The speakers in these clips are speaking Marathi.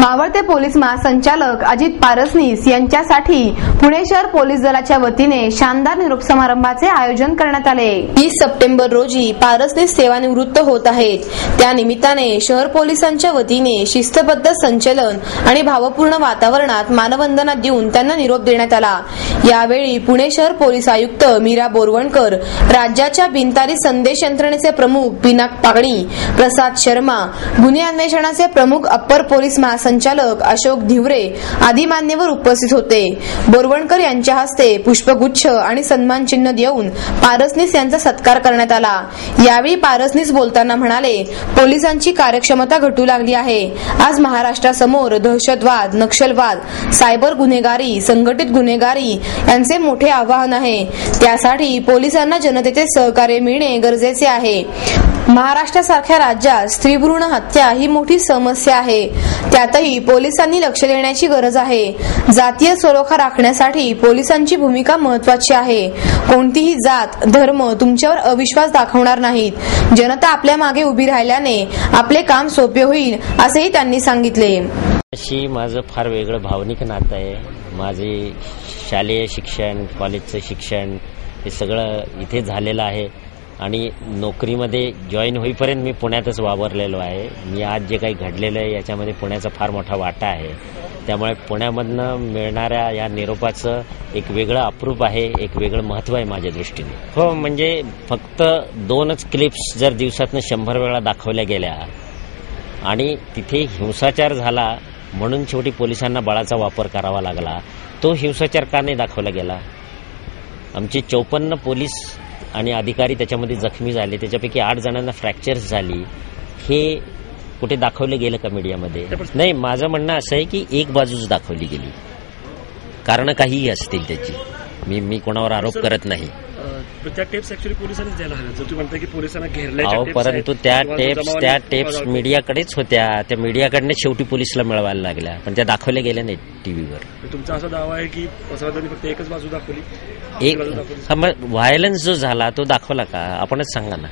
मावळते पोलीस महासंचालक अजित पारसनीस यांच्यासाठी पुणे शहर पोलीस दलाच्या वतीने शानदार निरोप समारंभाचे आयोजन करण्यात आले। 30 सप्टेंबर रोजी पारसनीस सेवानिवृत्त होत आहेत। त्या निमित्ताने शहर पोलिसांच्या वतीने शिस्तबद्ध संचलन आणि भावपूर्ण वातावरणात मानवंदना देऊन त्यांना निरोप देण्यात आला। यावेळी पुणे शहर पोलीस आयुक्त मीरा बोरवणकर, राज्याच्या बिनतारी संदेश यंत्रणेचे प्रमुख पिनाक पागणी, प्रसाद शर्मा, गुन्हे अन्वेषणाचे प्रमुख अप्पर पोलीस महासंचालक अशोक धिवरे आदी मान्यवर उपस्थित होते। बोरवणकर यांच्या हस्ते पुष्पगुच्छ आणि सन्मान चिन्ह देऊन पारसनीस यांचा सत्कार करण्यात आला। यावेळी पारसनीस बोलताना म्हणाले, पोलिसांची कार्यक्षमता घटू लागली आहे। आज महाराष्ट्रासमोर दहशतवाद, नक्षलवाद, सायबर गुन्हेगारी, संघटित गुन्हेगारी यांचे मोठे आव्हान आहे। त्यासाठी पोलिसांना जनतेचे सहकार्य मिळणे गरजेचे आहे। महाराष्ट्रासारख्या राज्यात स्त्रीभ्रूण हत्या ही मोठी समस्या आहे, त्यातही पोलिसांनी लक्ष देण्याची गरज आहे। जातीय सलोखा राखण्यासाठी पोलिसांची भूमिका महत्त्वाची आहे। कोणतीही जात, धर्म तुमच्यावर अविश्वास दाखवणार नाहीत। जनता आपल्या मागे उभी राहिल्याने आपले काम सोपे होईल असेही त्यांनी सांगितले। अशी माझं फार वेगळं भावनिक नातं आहे। माझे शालेय शिक्षण, कॉलेजचं शिक्षण हे सगळं इथे झालेलं आहे आणि नोकरीमध्ये जॉईन होईपर्यंत मी पुण्यातच वावरलेलो आहे। मी आज जे काही घडलेलं आहे याच्यामध्ये पुण्याचा फार मोठा वाटा आहे। त्यामुळे पुण्यामधनं मिळणाऱ्या या निरोपाचं एक वेगळं अप्रूप आहे, एक वेगळं महत्त्व आहे माझ्या दृष्टीने। हो, म्हणजे फक्त 2च क्लिप्स जर दिवसातनं 100 वेळा दाखवल्या गेल्या आणि तिथे हिंसाचार झाला म्हणून शेवटी पोलिसांना बळाचा वापर करावा लागला, तो हिंसाचार का नाही दाखवला गेला? आमचे 54 पोलीस आणि अधिकारी त्याच्यामध्ये जखमी झाले, त्याच्यापैकी 8 जणांना फ्रॅक्चर्स झाली, हे कुठे दाखवलं गेलं का मीडियामध्ये? नाही, माझं म्हणणं असं आहे की एक बाजूच दाखवली गेली, कारण काहीही असतील त्याची। मी कोणावर आरोप करत नाही। त्या टेप्स ऍक्च्युअली पोलिसांनीच द्यायला हव्या। जर तुम्ही म्हणता की पोलिसांना घेरल्याच्या टेप्स, परंतु त्या टेप्स मीडियाकडेच होत्या, त्या मीडियाकडनं शेवटी पोलिसला मिळवायला लागल्या, पण त्या दाखवल्या गेल्या नाहीत टीव्हीवर। तुमचा असा दावा आहे की पसरवादांनी फक्त एकच बाजू दाखवली? व्हायलन्स जो झाला तो दाखवला का? आपणच सांगा ना।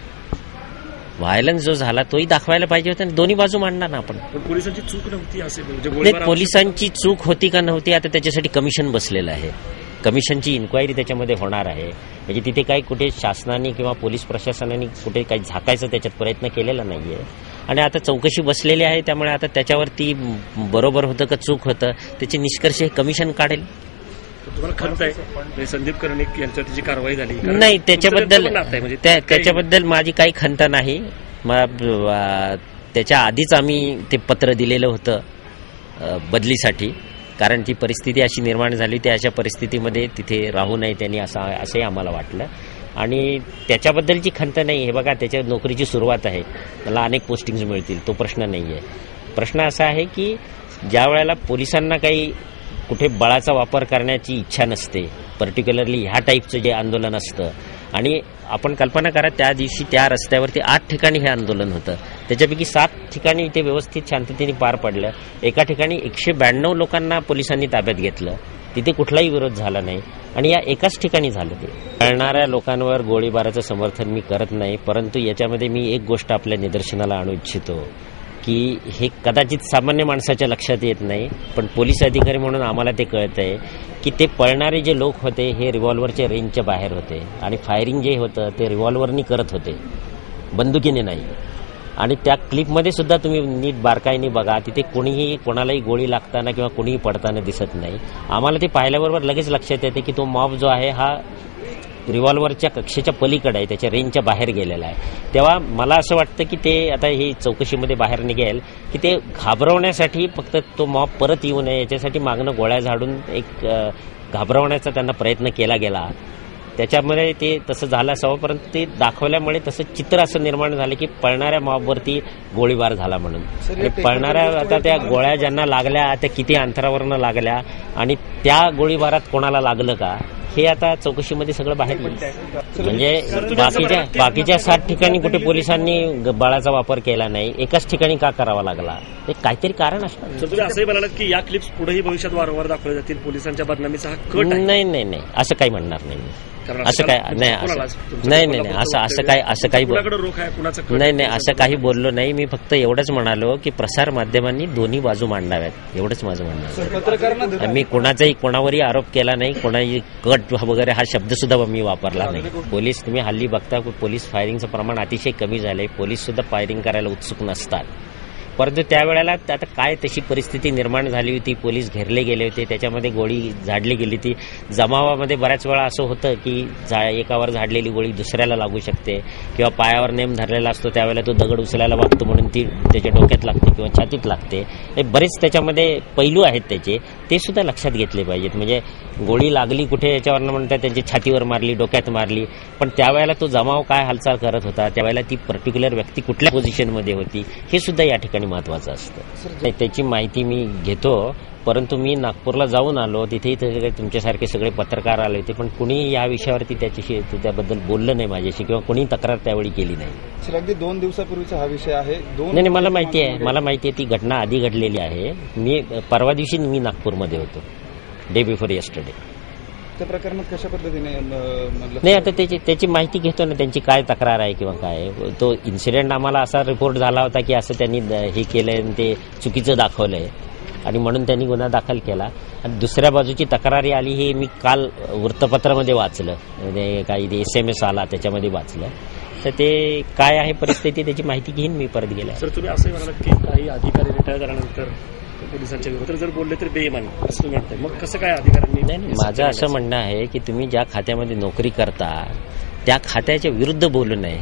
व्हायलन्स जो झाला तोही दाखवायला पाहिजे होता, दोन्ही बाजू मांडणार ना आपण। पोलिसांची चूक नव्हती असे म्हणजे पोलिसांची चूक होती का नव्हती आता त्याच्यासाठी कमिशन बसलेलं आहे। कमिशनची इन्क्वायरी त्याच्यामध्ये होणार आहे। म्हणजे तिथे काही कुठे शासनाने किंवा पोलीस प्रशासनाने कुठे काही झाकायचं त्याच्यात प्रयत्न केलेला नाहीये आणि आता चौकशी बसलेली आहे। त्यामुळे आता त्याच्यावरती बरोबर होतं का चूक होतं त्याचे निष्कर्ष हे कमिशन काढेल। तुम्हाला खंत आहे संदीप कर्णिक यांच्यावर जी कारवाई झाली? नाही, त्याच्याबद्दल माझी काही खंत नाही। त्याच्या आधीच आम्ही ते पत्र दिलेलं होतं बदलीसाठी, कारण ती परिस्थिती अशी निर्माण झाली, त्या अशा परिस्थितीमध्ये तिथे राहू नये त्यांनी असंही आम्हाला वाटलं आणि त्याच्याबद्दलची खंत नाही। हे बघा, त्याच्या नोकरीची सुरुवात आहे, मला अनेक पोस्टिंग्स मिळतील, तो प्रश्न नाही आहे। प्रश्न असा आहे की ज्या वेळेला पोलिसांना काही कुठे बळाचा वापर करण्याची इच्छा नसते, पर्टिक्युलरली ह्या टाईपचं जे आंदोलन असतं, आणि आपण कल्पना करा त्या दिवशी त्या रस्त्यावरती 8 ठिकाणी हे आंदोलन होतं, त्याच्यापैकी 7 ठिकाणी ते व्यवस्थित शांततेने पार पडलं। एका ठिकाणी 192 लोकांना पोलिसांनी ताब्यात घेतलं, तिथे कुठलाही विरोध झाला नाही आणि या एकाच ठिकाणी झालं। ते कळणाऱ्या लोकांवर गोळीबाराचं समर्थन मी करत नाही, परंतु याच्यामध्ये मी एक गोष्ट आपल्या निदर्शनाला आणू इच्छितो की हे कदाचित सामान्य माणसाच्या लक्षात येत नाही, पण पोलीस अधिकारी म्हणून आम्हाला ते कळतंय की ते पळणारे जे लोक होते हे रिव्हॉल्वरच्या रेंजच्या बाहेर होते आणि फायरिंग जे होतं ते रिव्हॉल्वरनी करत होते, बंदुकीने नाही। आणि त्या क्लिपमध्ये सुद्धा तुम्ही नीट बारकाईने बघा, तिथे कोणालाही गोळी लागताना किंवा कोणीही पडताना दिसत नाही। आम्हाला ते पाहिल्याबरोबर लगेच लक्षात येते की तो मॉब जो आहे हा रिव्हॉल्वरच्या कक्षेच्या पलीकडे आहे, त्याच्या रेंजच्या बाहेर गेलेला आहे। तेव्हा मला असं वाटतं की ते आता ही चौकशीमध्ये बाहेर निघेल की ते घाबरवण्यासाठी फक्त तो मॉब परत येऊ नये याच्यासाठी मागणं गोळ्या झाडून एक घाबरवण्याचा त्यांना प्रयत्न केला गेला, त्याच्यामुळे ते तसं झालं असावं। परंतु ते दाखवल्यामुळे तसं चित्र असं निर्माण झालं की पळणाऱ्या मॉबवरती गोळीबार झाला म्हणून। आणि पळणाऱ्या आता त्या गोळ्या ज्यांना लागल्या त्या किती अंतरावरनं लागल्या आणि त्या गोळीबारात कोणाला लागलं का हे आता चौकशीमध्ये सगळं बाहेर येईल. म्हणजे बाकीच्या 7 ठिकाणी कुठे पोलिसांनी बळाचा वापर केला नाही, एकाच ठिकाणी का करावा लागला, ते काहीतरी कारण असणार. सर तुम्ही असंही म्हणालात की या क्लिप्स पुढेही भविष्यात वारंवार दाखवल्या जातील, पोलिसांच्या बदनामीचा हा कट आहे. नाही असं काही म्हणणार नाही मी. कारण असं काय नाही असं काही कुणाकडे रोख आहे, कुणाचं कट नाही असं काही बोललो नाही. मी फक्त एवढंच म्हणालो की प्रसार माध्यमांनी दोन्ही बाजू मांडाव्यात, एवढंच माझं म्हणणं आहे. मी कोणावरही आरोप केला नाही, कोणाही कट वगैरे हा शब्द सुद्धा मी वापरला नाही. पोलीस तुम्ही हल्ली बघता पोलीस फायरिंगचं प्रमाण अतिशय कमी झालंय, पोलीस सुद्धा फायरिंग करायला उत्सुक नसतात. परंतु त्यावेळेला आता काय तशी परिस्थिती निर्माण झाली होती, पोलीस घेरले गेले होते, त्याच्यामध्ये गोळी झाडली गेली ती. जमावामध्ये बऱ्याच वेळा असं होतं की एकावर झाडलेली गोळी दुसऱ्याला लागू शकते, किंवा पायावर नेम धरलेला असतो त्यावेळेला तो दगड उचलायला मागतो म्हणून ती त्याच्या डोक्यात लागते किंवा छातीत लागते. हे बरेच त्याच्यामध्ये पैलू आहेत त्याचे, ते सुद्धा लक्षात घेतले पाहिजेत. म्हणजे गोळी लागली कुठे याच्यावरनं म्हणतात त्यांची छातीवर मारली, डोक्यात मारली, पण त्यावेळेला तो जमाव काय हालचाल करत होता, त्यावेळेला ती पर्टिक्युलर व्यक्ती कुठल्या पोझिशनमध्ये होती, हे सुद्धा या ठिकाणी महत्वाचं असतं. त्याची माहिती मी घेतो, परंतु मी नागपूरला जाऊन आलो, तिथेही तुमच्यासारखे सगळे पत्रकार आले होते, पण कुणी या विषयावरती त्याबद्दल बोललं नाही माझ्याशी, किंवा कुणी तक्रार त्यावेळी केली नाही. अगदी 2 दिवसापूर्वीचा हा विषय आहे. नाही मला माहिती आहे ती घटना आधी घडलेली आहे. मी परवा दिवशी मी नागपूरमध्ये होतो, डे बिफोर यस्टरडे. त्या प्रकरणात कशा पद्धतीने नाही आता त्याची माहिती घेतो ना, त्यांची काय तक्रार आहे किंवा काय. तो इन्सिडेंट आम्हाला असा रिपोर्ट झाला होता की असं त्यांनी हे केलंय, ते चुकीचं दाखवलंय आणि म्हणून त्यांनी गुन्हा दाखल केला. आणि दुसऱ्या बाजूची तक्रारी आली हे मी काल वृत्तपत्रामध्ये वाचलं, काही SMS आला त्याच्यामध्ये वाचलं. तर ते काय आहे परिस्थिती त्याची माहिती घेईन मी परत गेल्या. सर तुम्ही असंही म्हणालात की काही अधिकारी रिटायर झाल्यानंतर पोलिसांच्या विरोधात जर बोलले तर बेईमानी असं तुम्ही म्हणताय, मग कसं काय अधिकाऱ्यांनी? नाही माझं असं म्हणणं आहे की तुम्ही ज्या खात्यामध्ये नोकरी करता त्या खात्याच्या विरुद्ध बोलू नये.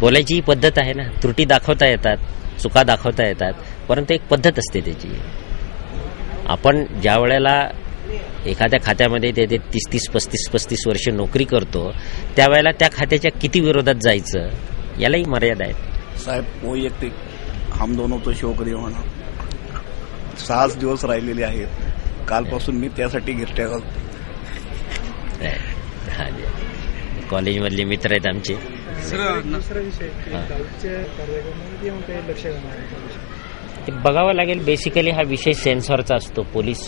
बोलायची ही पद्धत आहे ना, त्रुटी दाखवता येतात, चुका दाखवता येतात, परंतु एक पद्धत असते त्याची. आपण ज्या वेळेला एखाद्या खात्यामध्ये ते 30-35 वर्ष नोकरी करतो त्यावेळेला त्या खात्याच्या किती विरोधात जायचं यालाही मर्यादा आहेत. साहेब वैयक्तिक हम दोनों शोकरी होणार 6 दिवस राहिलेले आहेत. कालपासून मी त्यासाठी गिरट्या घालतो. कॉलेजमधले मित्र आहेत आमचे. ते बघावं लागेल. बेसिकली हा विषय सेन्सॉरचा असतो. पोलीस